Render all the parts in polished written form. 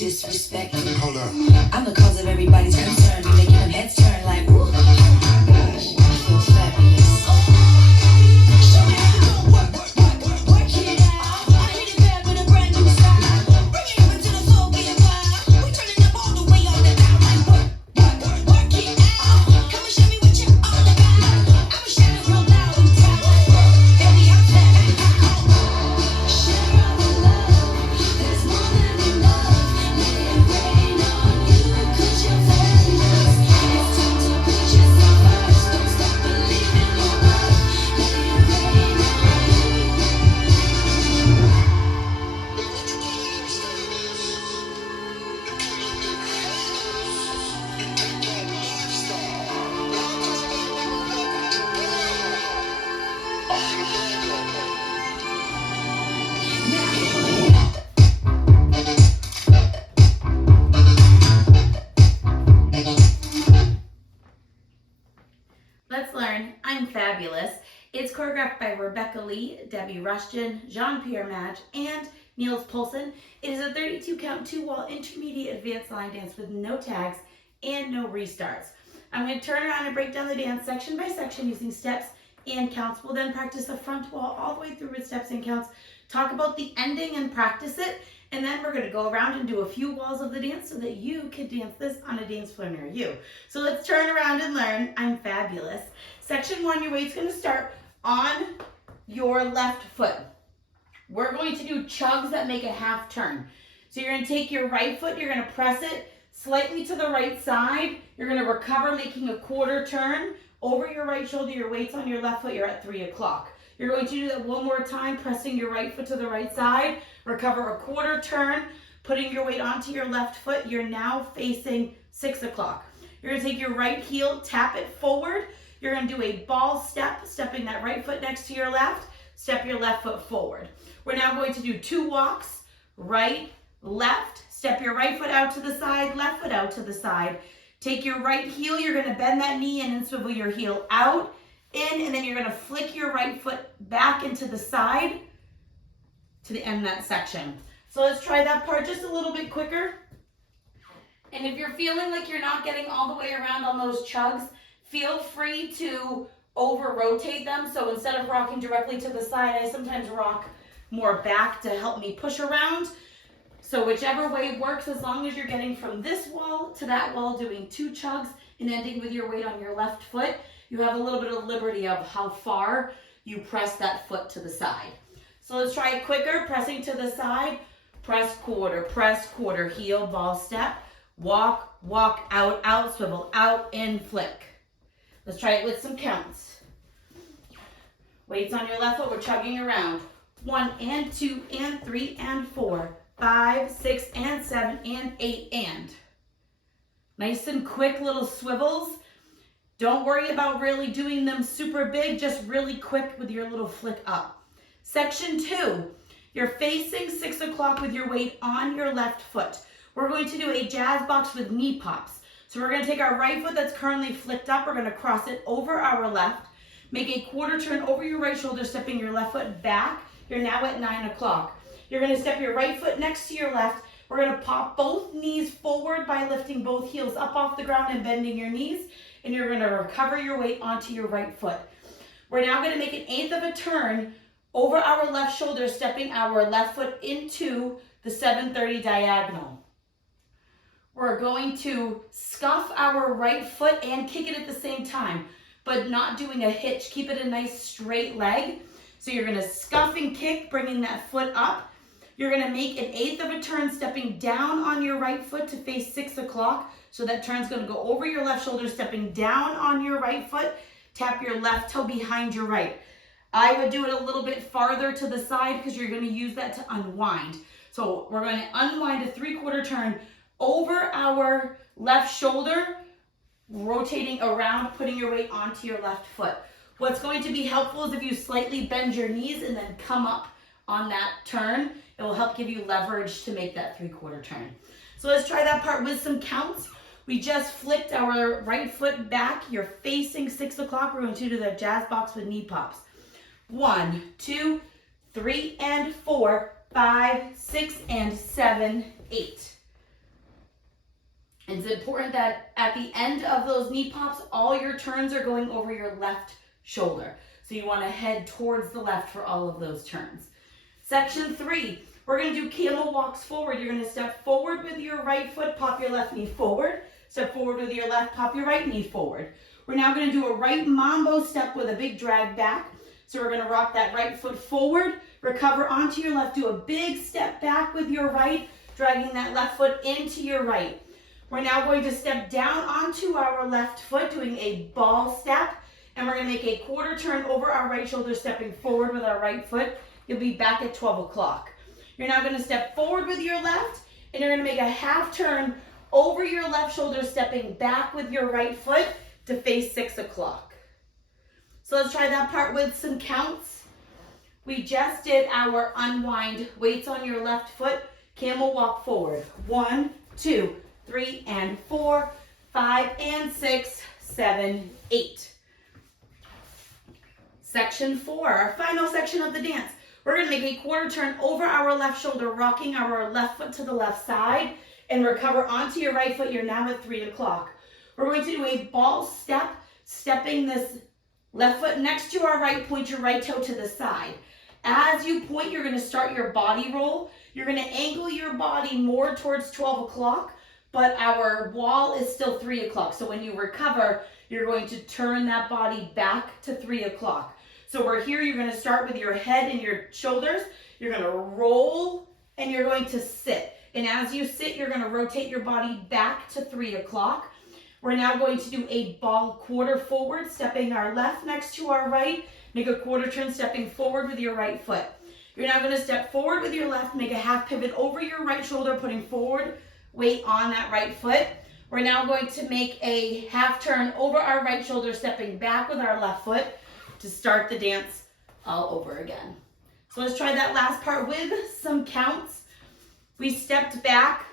disrespect. Hold up. I'm the cause of everybody's concern. You're making them heads turn like, woo. Gosh, I feel fabulous. Show me how you gon' work it out. I hit it back with a brand new style. Bring it up into the floor, get wild. We turning up all the way on the down like work it out. Come and show me what you're all about. I'ma shout it real loud and proud. Baby, I'm fat. Share all the love. There's more than enough. Let it rain on you, 'cause you're fabulous. It's time to put yourself first. Don't stop believing your worth. Let it rain on you. Let's learn I'm Fabulous. It's choreographed by Rebecca Lee, Debbie Rushton, Jean-Pierre Madge, and Niels Poulsen. It is a 32 count 2-wall intermediate advanced line dance with no tags and no restarts. I'm going to turn around and break down the dance section by section using steps and counts. We'll then practice the front wall all the way through with steps and counts, talk about the ending and practice it, and then we're going to go around and do a few walls of the dance so that you can dance this on a dance floor near you. So let's turn around and learn I'm Fabulous. Section 1, your weight's going to start on your left foot. We're going to do chugs that make a half turn. So you're going to take your right foot, you're going to press it slightly to the right side. You're going to recover, making a quarter turn over your right shoulder. Your weight's on your left foot. You're at 3 o'clock. You're going to do that one more time, pressing your right foot to the right side. Recover a quarter turn, putting your weight onto your left foot. You're now facing 6 o'clock. You're going to take your right heel, tap it forward. You're going to do a ball step, stepping that right foot next to your left. Step your left foot forward. We're now going to do 2 walks, right, left. Step your right foot out to the side, left foot out to the side. Take your right heel, you're going to bend that knee in and swivel your heel out, in, and then you're going to flick your right foot back into the side to the end of that section. So let's try that part just a little bit quicker. And if you're feeling like you're not getting all the way around on those chugs, feel free to over-rotate them. So instead of rocking directly to the side, I sometimes rock more back to help me push around. So whichever way works, as long as you're getting from this wall to that wall, doing 2 chugs and ending with your weight on your left foot, you have a little bit of liberty of how far you press that foot to the side. So let's try it quicker. Pressing to the side, press quarter, heel, ball step, walk, walk, out, out, swivel, out, in, flick. Let's try it with some counts. Weights on your left foot, we're chugging around. 1 and 2 and 3 and 4, 5, 6 and 7 and 8 and. Nice and quick little swivels. Don't worry about really doing them super big, just really quick with your little flick up. Section 2, you're facing 6 o'clock with your weight on your left foot. We're going to do a jazz box with knee pops. So we're going to take our right foot that's currently flicked up, we're going to cross it over our left, make a quarter turn over your right shoulder, stepping your left foot back. You're now at 9 o'clock. You're going to step your right foot next to your left. We're going to pop both knees forward by lifting both heels up off the ground and bending your knees. And you're going to recover your weight onto your right foot. We're now going to make an 1/8 of a turn over our left shoulder, stepping our left foot into the 730 diagonal. We're going to scuff our right foot and kick it at the same time, but not doing a hitch. Keep it a nice straight leg. So you're going to scuff and kick, bringing that foot up. You're going to make an 1/8 of a turn, stepping down on your right foot to face 6 o'clock. So that turn's going to go over your left shoulder, stepping down on your right foot. Tap your left toe behind your right. I would do it a little bit farther to the side because you're going to use that to unwind. So we're going to unwind a 3/4 turn over our left shoulder, rotating around, putting your weight onto your left foot. What's going to be helpful is if you slightly bend your knees and then come up on that turn. It will help give you leverage to make that 3/4 turn. So let's try that part with some counts. We just flicked our right foot back. You're facing 6 o'clock. We're going to do the jazz box with knee pops. 1, 2, 3 and 4, 5, 6 and 7, 8. It's important that at the end of those knee pops, all your turns are going over your left shoulder. So you want to head towards the left for all of those turns. Section 3, we're going to do camel walks forward. You're going to step forward with your right foot, pop your left knee forward. Step forward with your left, pop your right knee forward. We're now going to do a right mambo step with a big drag back. So we're going to rock that right foot forward, recover onto your left, do a big step back with your right, dragging that left foot into your right. We're now going to step down onto our left foot, doing a ball step, and we're going to make a quarter turn over our right shoulder, stepping forward with our right foot. You'll be back at 12 o'clock. You're now going to step forward with your left, and you're going to make a half turn over your left shoulder, stepping back with your right foot to face 6 o'clock. So let's try that part with some counts. We just did our unwind, weights on your left foot, camel walk forward. 1, 2, 3, and 4, 5, and 6, 7, 8. Section 4, our final section of the dance. We're going to make a quarter turn over our left shoulder, rocking our left foot to the left side, and recover onto your right foot. You're now at 3 o'clock. We're going to do a ball step, stepping this left foot next to our right, point your right toe to the side. As you point, you're going to start your body roll. You're going to angle your body more towards 12 o'clock, but our wall is still 3 o'clock. So when you recover, you're going to turn that body back to 3 o'clock. So we're here, you're going to start with your head and your shoulders. You're going to roll and you're going to sit. And as you sit, you're going to rotate your body back to 3 o'clock. We're now going to do a ball quarter forward, stepping our left next to our right. Make a quarter turn, stepping forward with your right foot. You're now going to step forward with your left, make a half pivot over your right shoulder, putting forward weight on that right foot. We're now going to make a half turn over our right shoulder, stepping back with our left foot to start the dance all over again. So let's try that last part with some counts. We stepped back.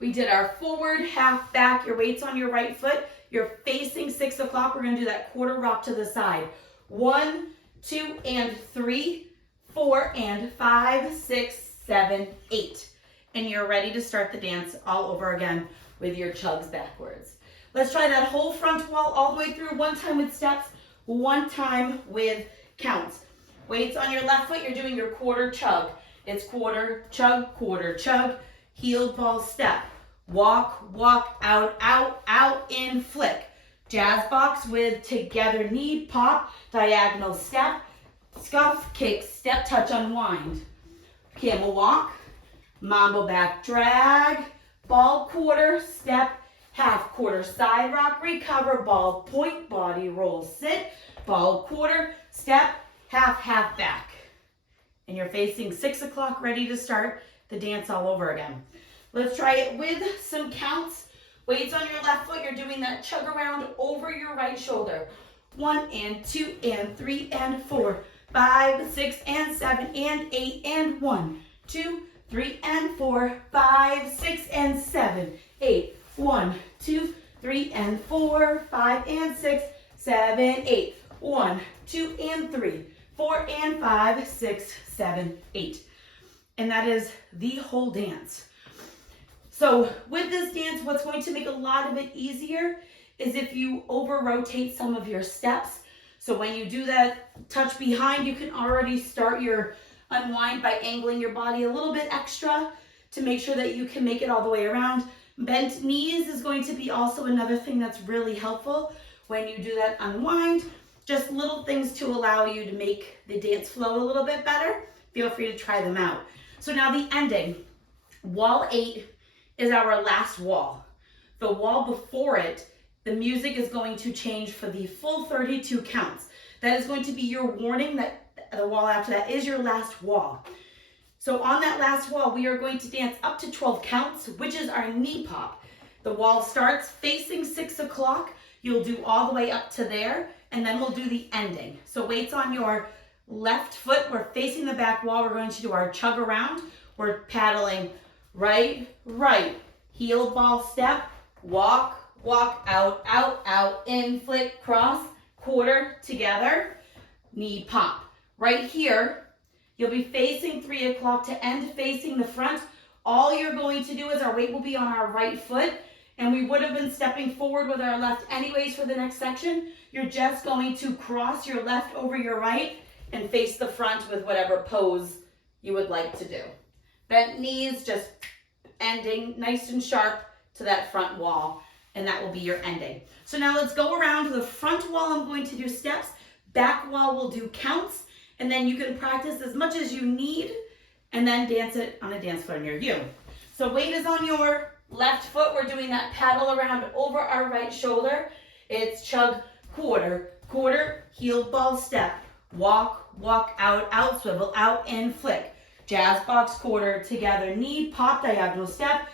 We did our forward, half back, your weight's on your right foot. You're facing 6 o'clock. We're going to do that quarter rock to the side. 1, 2, and 3, 4, and 5, 6, 7, 8. And you're ready to start the dance all over again with your chugs backwards. Let's try that whole front wall all the way through, one time with steps, one time with counts. Weights on your left foot, you're doing your quarter chug. It's quarter chug, heel ball step. Walk, walk, out, out, out, in, flick. Jazz box with together knee, pop, diagonal step, scuff, kick, step, touch, unwind. Camel walk, mambo back drag, ball quarter, step, half quarter side rock, recover, ball point, body roll, sit, ball quarter, step, half, half back. And you're facing 6 o'clock, ready to start the dance all over again. Let's try it with some counts. Weights on your left foot, you're doing that chug around over your right shoulder. 1 and 2 and 3 and 4, 5, 6 and 7 and 8 and 1, 2, 3 and 4, 5, 6 and 7, 8, 1, 2, 3 and 4, 5 and 6, 7, 8, 1, 2 and 3, 4 and 5, 6, 7, 8. And that is the whole dance. So with this dance, what's going to make a lot of it easier is if you over-rotate some of your steps. So when you do that touch behind, you can already start your unwind by angling your body a little bit extra to make sure that you can make it all the way around. Bent knees is going to be also another thing that's really helpful when you do that unwind. Just little things to allow you to make the dance flow a little bit better. Feel free to try them out. So now the ending. Wall 8 is our last wall. The wall before it, the music is going to change for the full 32 counts. That is going to be your warning that the wall after that is your last wall. So on that last wall, we are going to dance up to 12 counts, which is our knee pop. The wall starts facing 6 o'clock. You'll do all the way up to there, and then we'll do the ending. So weights on your left foot. We're facing the back wall. We're going to do our chug around. We're paddling right, right, heel ball step, walk, walk, out, out, out, in, flick, cross, quarter, together, knee pop. Right here, you'll be facing 3 o'clock to end facing the front. All you're going to do is our weight will be on our right foot. and we would have been stepping forward with our left anyways for the next section. You're just going to cross your left over your right and face the front with whatever pose you would like to do. Bent knees, just ending nice and sharp to that front wall, and that will be your ending. So now let's go around to the front wall. I'm going to do steps. Back wall will do counts, and then you can practice as much as you need and then dance it on a dance floor near you. So weight is on your left foot. We're doing that paddle around over our right shoulder. It's chug, quarter, quarter, heel ball step, walk, walk, out, out, swivel, out, and flick. Jazz box, quarter, together, knee, pop, diagonal step,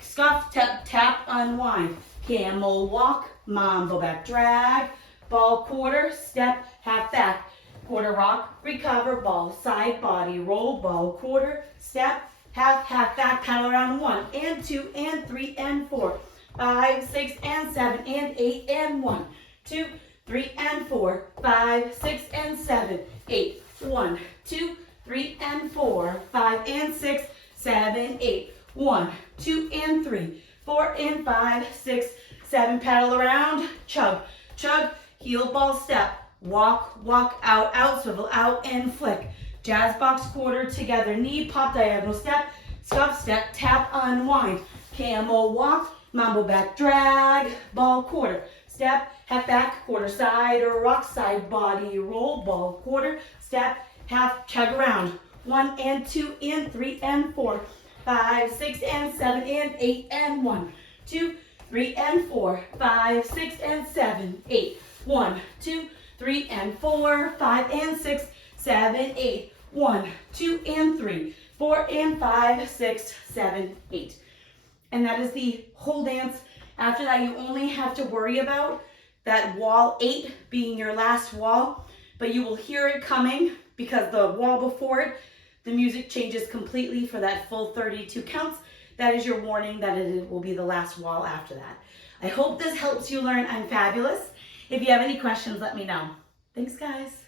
scuff, tap, tap, unwind. Camel walk, mambo back, drag, ball, quarter, step, half back, quarter rock, recover, ball, side body, roll, ball, quarter, step, half, half back, paddle around 1 and 2 and 3 and 4, 5, 6 and 7 and 8 and 1, 2, 3 and 4, 5, 6 and 7, 8, 1, 2, 3 and 4, 5 and 6, 7, 8, 1, 2 and 3, 4 and 5, 6, 7, paddle around, chug, chug, heel ball step, walk, walk, out, out, swivel, out, and flick. Jazz box, quarter, together, knee, pop, diagonal step, scuff, step, tap, unwind. Camel walk, mambo back, drag, ball, quarter, step, half back, quarter side, or rock side, body, roll, ball, quarter, step, half, chug around. 1 and 2 and 3 and 4, 5, 6 and 7 and 8 and 1, 2, 3 and 4, 5, 6 and 7, 8, 1, 2, 3 and 4, 5 and 6, 7, 8, 1, 2 and 3, 4 and 5, 6, 7, 8. And that is the whole dance. After that, you only have to worry about that wall 8 being your last wall, but you will hear it coming because the wall before it, the music changes completely for that full 32 counts. That is your warning that it will be the last wall after that. I hope this helps you learn I'm Fabulous. If you have any questions, let me know. Thanks, guys.